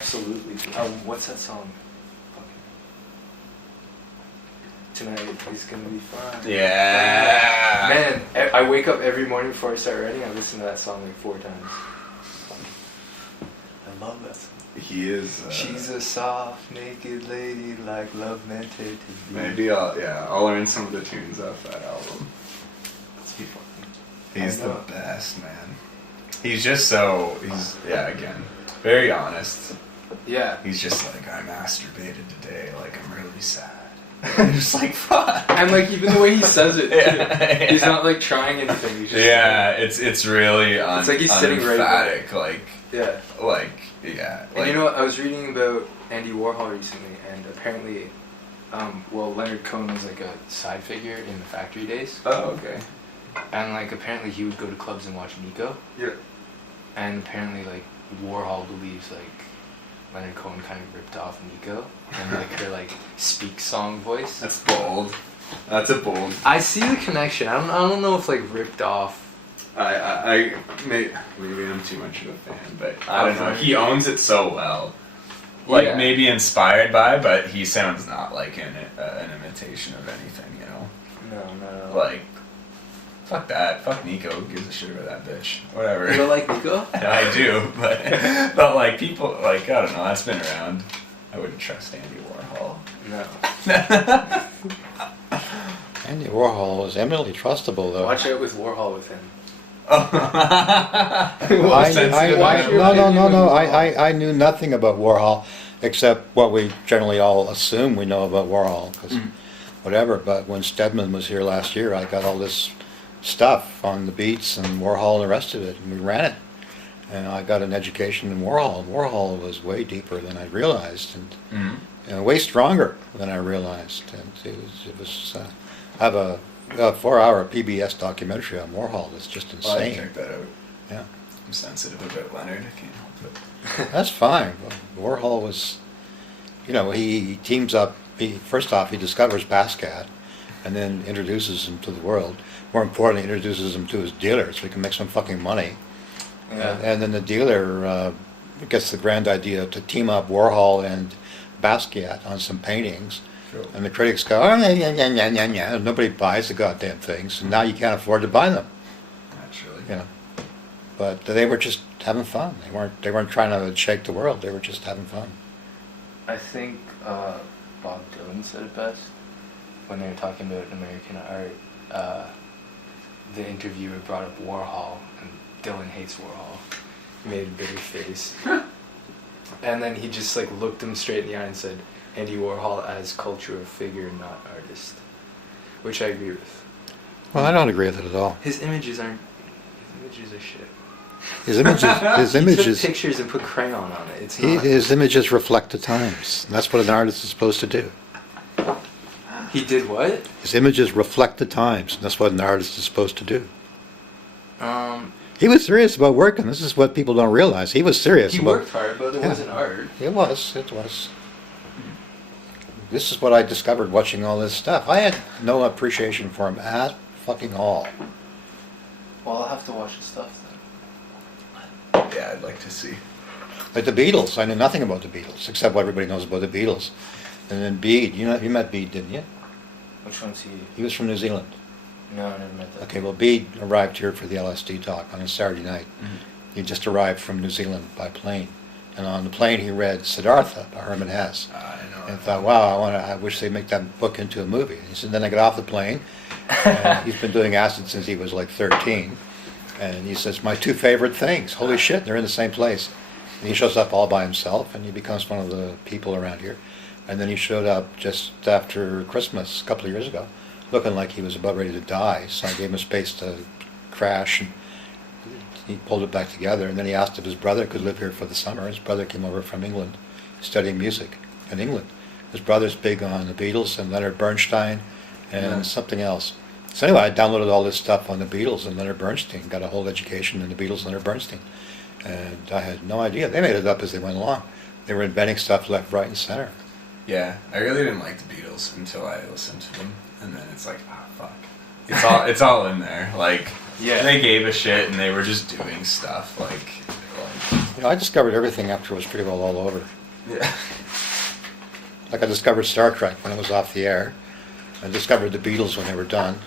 Absolutely. What's that song? Tonight is gonna be fun. Yeah. Man, I wake up every morning before I start writing. I listen to that song like 4 times. I love that song. He is. She's a soft, naked lady like love meant it to be. Maybe I'll learn some of the tunes off that album. He's the best, man. He's just again, very honest. Yeah. He's just like, I masturbated today, like I'm really sad. I'm just like, fuck. And like even the way he says it, too. Yeah. He's not like trying anything. He's just it's really it's like he's sitting right there. like And you know what? I was reading about Andy Warhol recently, and apparently, Leonard Cohen was like a side figure in the Factory days. Oh, okay. And like apparently he would go to clubs and watch Nico. Yeah. And apparently like Warhol believes like Leonard Cohen kind of ripped off Nico and like her like speak song voice. That's bold. That's a bold. I see the connection. I don't know if like ripped off. Maybe I'm too much of a fan, but I don't know. He owns it so well. Like maybe inspired by, but he sounds not like an imitation of anything, you know. No. Like, fuck that. Fuck Nico. Who gives a shit about that bitch? Whatever. You don't like Nico? I do, but like people, like I don't know. That's been around. I wouldn't trust Andy Warhol. No. Andy Warhol is eminently trustable, though. Watch out with Warhol with him. I knew nothing about Warhol, except what we generally all assume we know about Warhol, because whatever. But when Stedman was here last year, I got all this stuff on the Beats and Warhol and the rest of it, and we ran it. And I got an education in Warhol. Warhol was way deeper than I realized, and way stronger than I realized. And it was I have a 4-hour PBS documentary on Warhol that's just insane. Well, I check that out. Yeah. I'm sensitive about Leonard. I can't help it. That's fine. Warhol was, he teams up. First off, he discovers Basquiat, and then introduces him to the world. More importantly, introduces him to his dealer so he can make some fucking money. Yeah. And then the dealer gets the grand idea to team up Warhol and Basquiat on some paintings. Cool. And the critics go, oh, yeah. Nobody buys the goddamn things, and now you can't afford to buy them. Naturally. But they were just having fun. They weren't trying to shake the world. They were just having fun. I think Bob Dylan said it best when they were talking about American art. The interviewer brought up Warhol, and Dylan hates Warhol. He made a bitter face. And then he just like looked him straight in the eye and said, Andy Warhol as cultural figure, not artist. Which I agree with. Well, I don't agree with it at all. His images are shit. His images. He took pictures and put crayon on it. His images reflect the times. And that's what an artist is supposed to do. He did what? His images reflect the times. And that's what an artist is supposed to do. He was serious about working. This is what people don't realize. He was serious. He worked hard, but it wasn't art. It was. This is what I discovered watching all this stuff. I had no appreciation for him at fucking all. Well, I'll have to watch his stuff then. Yeah, I'd like to see. Like the Beatles, I knew nothing about the Beatles, except what everybody knows about the Beatles. And then Bede, you met Bede, didn't you? Which one's he? He was from New Zealand. No, I never met that. Okay, well, Bede arrived here for the LSD talk on a Saturday night. He just arrived from New Zealand by plane. And on the plane he read Siddhartha by Herman Hesse. I know. And thought, wow, I wish they'd make that book into a movie. He said, then I got off the plane, and he's been doing acid since he was like 13. And he says, my 2 favorite things. Holy shit, they're in the same place. And he shows up all by himself, and he becomes one of the people around here. And then he showed up just after Christmas, a couple of years ago, looking like he was about ready to die. So I gave him space to crash, and he pulled it back together. And then he asked if his brother could live here for the summer. His brother came over from England, studying music in England. His brother's big on the Beatles and Leonard Bernstein and something else. So anyway, I downloaded all this stuff on the Beatles and Leonard Bernstein, got a whole education in the Beatles and Leonard Bernstein. And I had no idea. They made it up as they went along. They were inventing stuff left, right, and center. Yeah, I really didn't like the Beatles until I listened to them, and then it's like, fuck. It's all in there. Like, they gave a shit, and they were just doing stuff. Like You know, I discovered everything after it was pretty well all over. Yeah. Like I discovered Star Trek when it was off the air. I discovered the Beatles when they were done.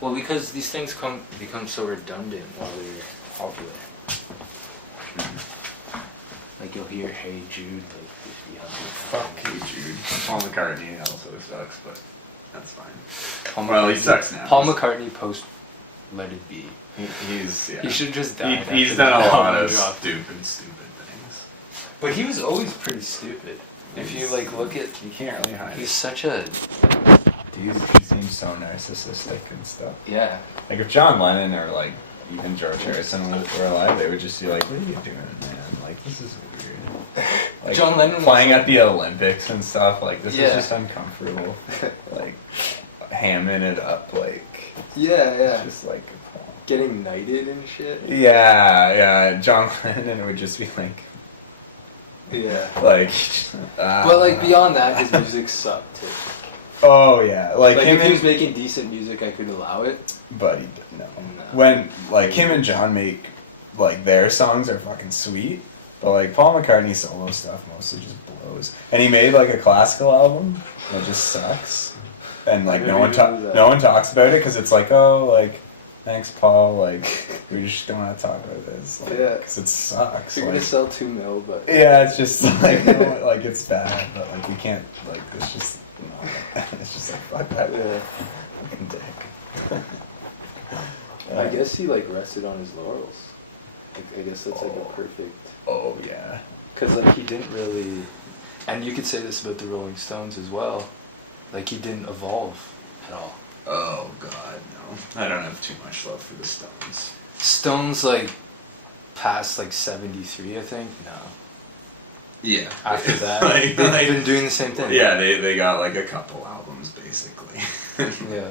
Well, because these things become so redundant while they're popular. Like you'll hear "Hey Jude" like 50 Fuck Hey Jude. Paul McCartney also sucks, but that's fine. He sucks now. Paul McCartney post "Let It Be." He should just die. He's done a lot of stupid things. But he was always pretty stupid. If you like look at, you can't really hide. He's such a dude. He seems so narcissistic and stuff. Yeah. Like if John Lennon or like even George Harrison were alive, they would just be like, "What are you doing, man? Like this is weird." Like John Lennon playing at the Olympics and stuff. Like this is just uncomfortable. Like hamming it up, like yeah. Just like getting knighted and shit. Yeah. John Lennon would just be like. Yeah. Like. But like beyond that, his music sucked too. Oh yeah, like him if he was making decent music, I could allow it. But he didn't. No. When like him and John make like their songs are fucking sweet, but like Paul McCartney's solo stuff mostly just blows. And he made like a classical album that just sucks, and like no one talks about it because it's like, oh, like thanks Paul, like we just don't want to talk about this, like, because it sucks. You're gonna sell 2 mil, but yeah, it's just like like it's bad, but like we can't like it's just. It's just like fuck that fucking dick. I guess he like rested on his laurels. Like, I guess that's like a perfect. Oh yeah. Because like he didn't really, and you could say this about the Rolling Stones as well. Like he didn't evolve at all. Oh god, no. I don't have too much love for the Stones. Stones like past like 73, I think. No. Yeah. After that, they've been doing the same thing. Yeah, they got like a couple albums basically. Yeah.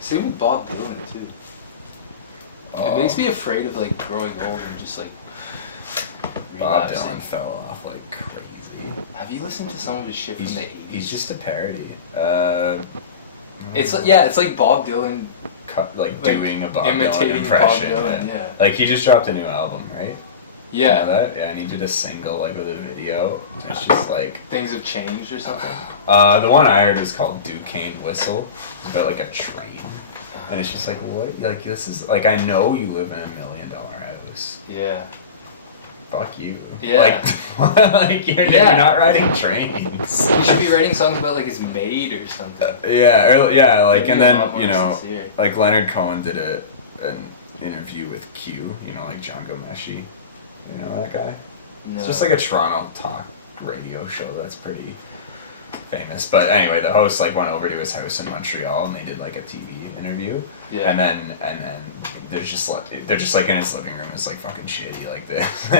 Same with Bob Dylan too. It makes me afraid of like growing old and just like. Bob Dylan fell off like crazy. Have you listened to some of his shit from the 80s? He's just a parody. It's like Bob Dylan. Like doing a Bob Dylan impression. Bob Dylan, yeah. Like he just dropped a new album, right? Yeah. You know that? Yeah, and he did a single like with a video. It's just like things have changed or something. The one I heard is called Duquesne Whistle. It's about like a train, and it's just like what? Like this is like I know you live in $1 million house. Yeah. Fuck you. Yeah. Like you're not riding trains. You should be writing songs about like his maid or something. Like and then you know, sincere. like Leonard Cohen did an interview with Q. You know, like John Gomeshi. You know that guy? No. It's just like a Toronto talk radio show that's pretty famous. But anyway, the host like went over to his house in Montreal and they did like a TV interview. Yeah. And then they're just like in his living room. It's like fucking shitty like this.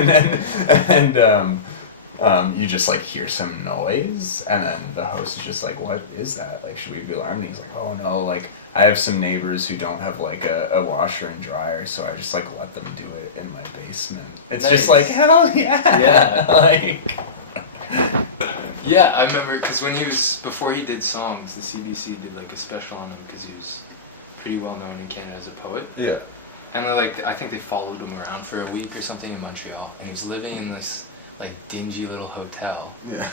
And you just like hear some noise, and then the host is just like, "What is that? Like, should we be alarmed?" And he's like, "Oh no, like I have some neighbors who don't have like a washer and dryer, so I just like let them do it in my basement." It's just like hell yeah, like. Yeah, I remember because before he did songs, the CBC did like a special on him because he was pretty well known in Canada as a poet. Yeah. And I think they followed him around for a week or something in Montreal, and he was living in this like dingy little hotel. Yeah.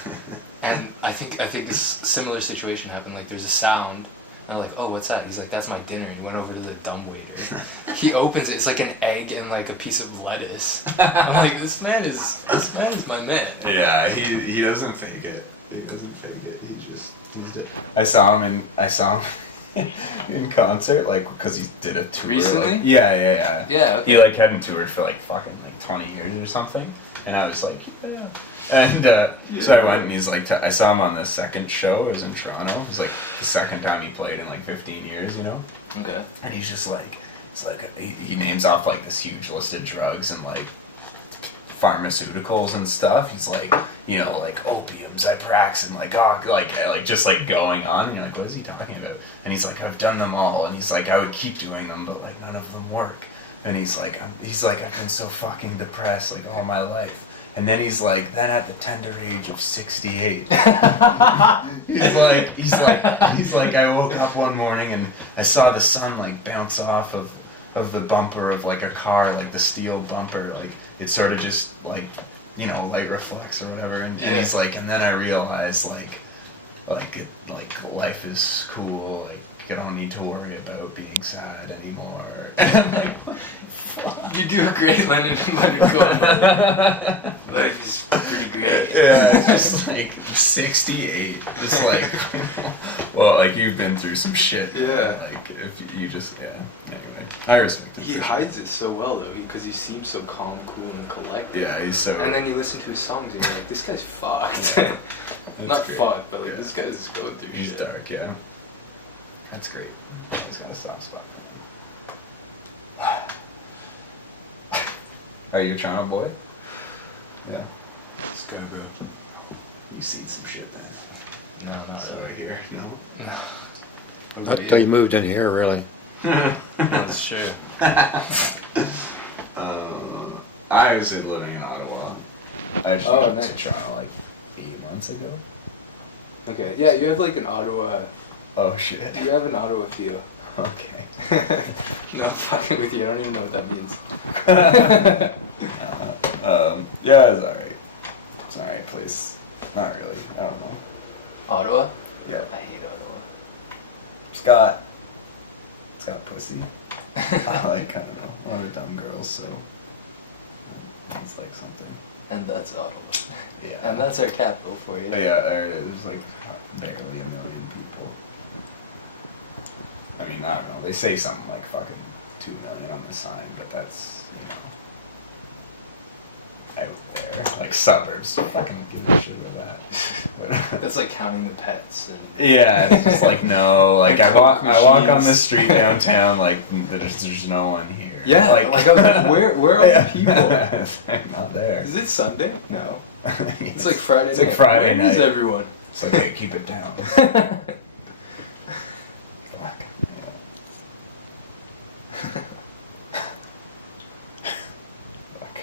And I think a similar situation happened. Like there's a sound, and I'm like, "Oh, what's that?" He's like, "That's my dinner." And he went over to the dumbwaiter. He opens it. It's like an egg and like a piece of lettuce. I'm like, this man is my man. Yeah, he doesn't fake it. He doesn't fake it. I saw him in concert, like, because he did a tour. Recently? Like, yeah. Yeah, okay. He, like, hadn't toured for, like, fucking, like, 20 years or something. And I was like, yeah. And so I went and he's like, I saw him on the second show. It was in Toronto. It was, like, the second time he played in, like, 15 years, you know? Okay. And he's just, like, it's like, he names off, like, this huge list of drugs and, like, pharmaceuticals and stuff. He's like, you know, like opium, Zypraxin, like just like going on, and you're like, what is he talking about? And he's like, I've done them all, and he's like, I would keep doing them, but like none of them work. And he's like, I've been so fucking depressed like all my life. And then he's like, then at the tender age of 68, he's like, I woke up one morning and I saw the sun like bounce off of the bumper of like a car, like the steel bumper, like it sort of just like, you know, light reflects or whatever. And he's like, and then I realized like life is cool, like I don't need to worry about being sad anymore. And I'm like, what the fuck? You do a great Leonard Cohen. Life is pretty great. Yeah, it's just like 68. Just like, well, like you've been through some shit. Yeah. Like if you just, yeah. Anyway, I respect him. He hides it so well though, because he seems so calm, cool, and collected. Yeah, he's so. And then you listen to his songs and you're like, this guy's fucked. Yeah. Not great. fucked, but like this guy's going through He's shit. dark, yeah. That's great. He's got a soft spot for him. Are you a Toronto boy? Yeah. Scarborough. You seen some shit then. No, not So really. I hear. No? No. What I about thought you moved in here, really. That's true. I was living in Ottawa. I just moved nice. to Toronto like 8 months ago. Okay, yeah, you have like an Ottawa. Oh shit. You have an Ottawa feel. Okay. No, I'm fucking with you. I don't even know what that means. Yeah, it's alright. It's an alright place. Not really. I don't know. Ottawa? Yeah. I hate Ottawa. It's got pussy. I don't know, a lot of dumb girls, so it's like something. And that's Ottawa. Yeah. And that's our capital for you. Yeah, there it is. There's like barely 1 million people. I mean, I don't know. They say something like fucking 2 million on the sign, but that's, you know, out there. Like suburbs. Fucking give a shit about that. That's like counting the pets. And Yeah, it's just like, no. Like, Like I walk on machines. the street downtown, like, there's no one here. yeah, like I was like, where are the people? They're not there. Is it Sunday? No. It's It's like Friday It's night. like Friday Where is night. everyone? It's like, hey, keep it down. Fuck. Yeah. Fuck.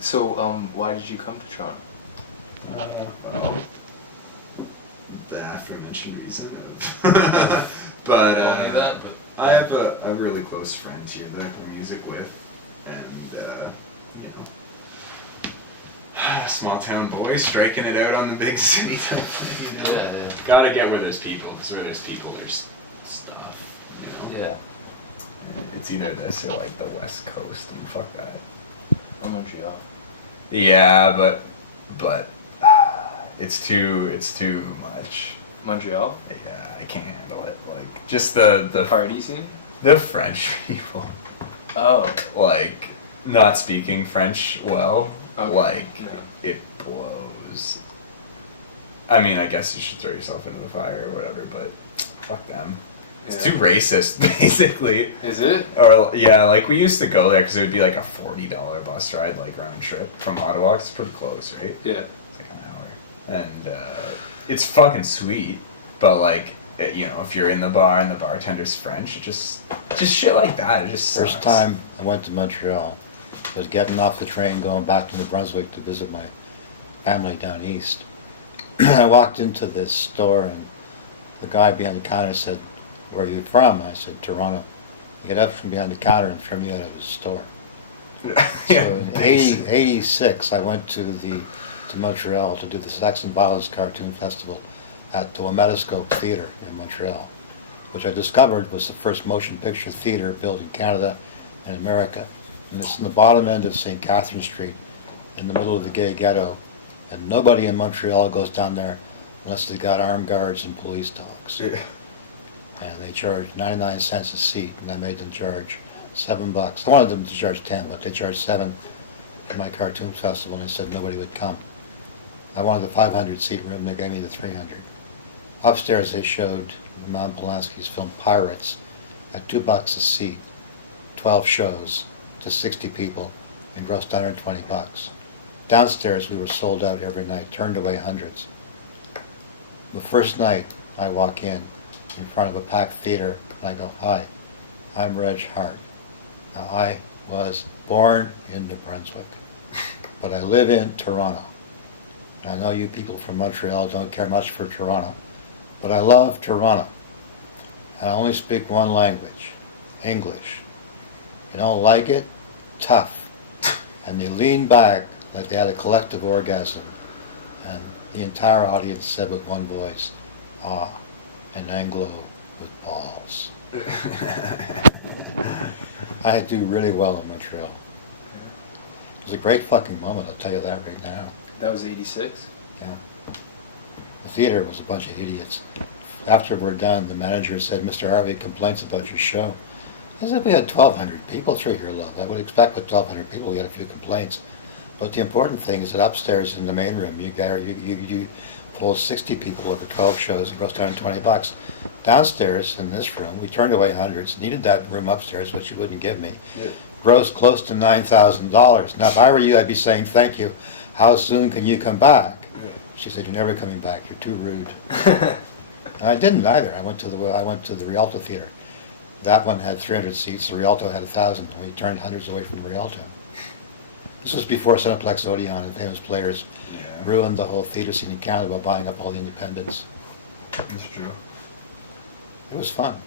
So, why did you come to Toronto? Well, the aforementioned reason of. But Only that, but I have a really close friend here that I play music with, and you know, small town boy striking it out on the big city. You know, yeah. gotta get where there's people, because where there's people, there's stuff. You know, Yeah. it's either this or like the West Coast, and fuck that. I'm Montreal. Yeah, but it's too much. Montreal? Yeah, I can't handle it. Like just the Party scene? the French people, Oh. like not speaking French well, Okay. like No. it blows. I mean, I guess you should throw yourself into the fire or whatever, but fuck them. It's Yeah. too racist, basically. Is it? Or yeah, like we used to go there because it would be like a $40 bus ride, like round trip from Ottawa. 'Cause it's pretty close, right? Yeah. It's like an hour, and it's fucking sweet. But like, you know, if you're in the bar and the bartender's French, it just shit like that. It just First sucks. time I went to Montreal, I was getting off the train going back to New Brunswick to visit my family down east. I walked into this store and the guy behind the counter said, "Where are you from?" I said, "Toronto." He got up from behind the counter and threw me out of his store. Yeah. So in 86, I went to Montreal to do the Sex and Violence Cartoon Festival at the Wametoscope Theatre in Montreal, which I discovered was the first motion picture theatre built in Canada and America. And it's in the bottom end of St. Catherine Street, in the middle of the gay ghetto. And nobody in Montreal goes down there unless they got armed guards and police dogs. Yeah. And they charged 99 cents a seat, and I made them charge $7. I wanted them to charge 10, but they charged 7 for my cartoon festival, and they said nobody would come. I wanted the 500-seat room, they gave me the 300. Upstairs they showed Roman Polanski's film Pirates at $2 a seat, 12 shows to 60 people, and grossed $120. Downstairs we were sold out every night, turned away hundreds. The first night I walk in front of a packed theater, and I go, "Hi, I'm Reg Hart. Now, I was born in New Brunswick." but I live in Toronto. I know you people from Montreal don't care much for Toronto, but I love Toronto. I only speak one language, English. If you don't like it, tough. And they leaned back like they had a collective orgasm. And the entire audience said with one voice, "Ah, an Anglo with balls." I do really well in Montreal. It was a great fucking moment, I'll tell you that right now. That was 86? Yeah. The theater was a bunch of idiots. After we're done, the manager said, "Mr. Harvey, complaints about your show." I said, "We had 1,200 people through here, love. I would expect with 1,200 people we had a few complaints. But the important thing is that upstairs in the main room, you pull 60 people over 12 shows and gross $220. Downstairs in this room, we turned away hundreds, needed that room upstairs, which you wouldn't give me. Yeah. Gross close to $9,000. Now, if I were you, I'd be saying, thank you. How soon can you come back?" Yeah. She said, "You're never coming back. You're too rude." And I didn't either. I went to the Rialto Theater. That one had 300 seats. The Rialto had 1,000. We turned hundreds away from the Rialto. This was before Cineplex Odeon and Famous Players ruined the whole theater scene in Canada by buying up all the independents. That's true. It was fun.